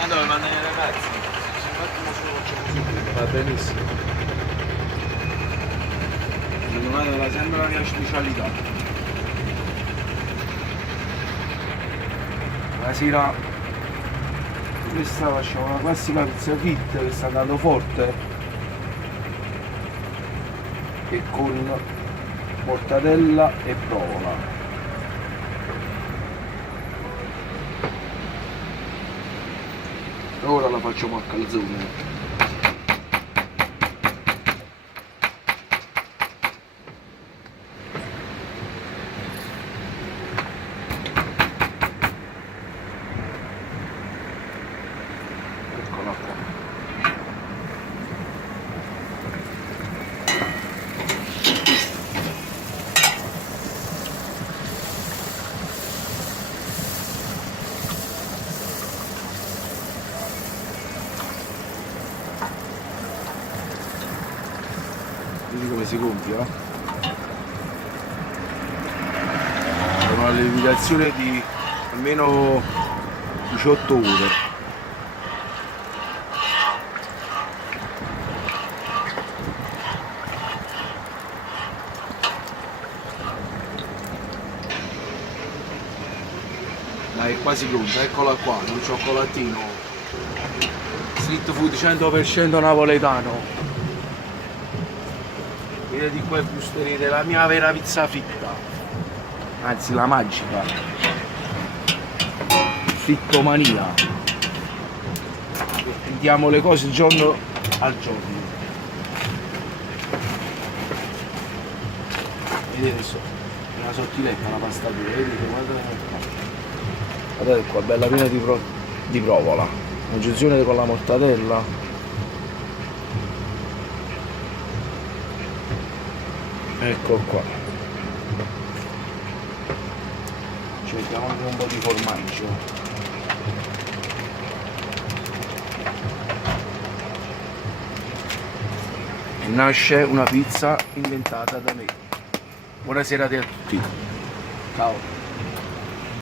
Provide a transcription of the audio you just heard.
Ah dove mandano i ragazzi? Se un attimo solo facciamo subito. Va benissimo. Secondo sempre la mia specialità. La sera questa facciamo una classica pizza fit che sta andando forte e con mortadella e provola. Ora la facciamo a calzone. Eccola qua. Vedi come si gonfia? Sono una lievitazione di almeno 18 ore. Dai, è quasi pronta, eccola qua, un cioccolatino. Street food 100% napoletano. Vedete qua e gusterete la mia vera pizza fitta. Anzi, la magica. Fittomania. Prendiamo le cose giorno al giorno. Vedete, una sottiletta, una pasta dura, vedete, guardate qua, bella piena di provola. Un'aggiunzione con la mortadella. Ecco qua. Ci mettiamo anche un po' di formaggio. E nasce una pizza inventata da me. Buonasera a tutti. Ciao.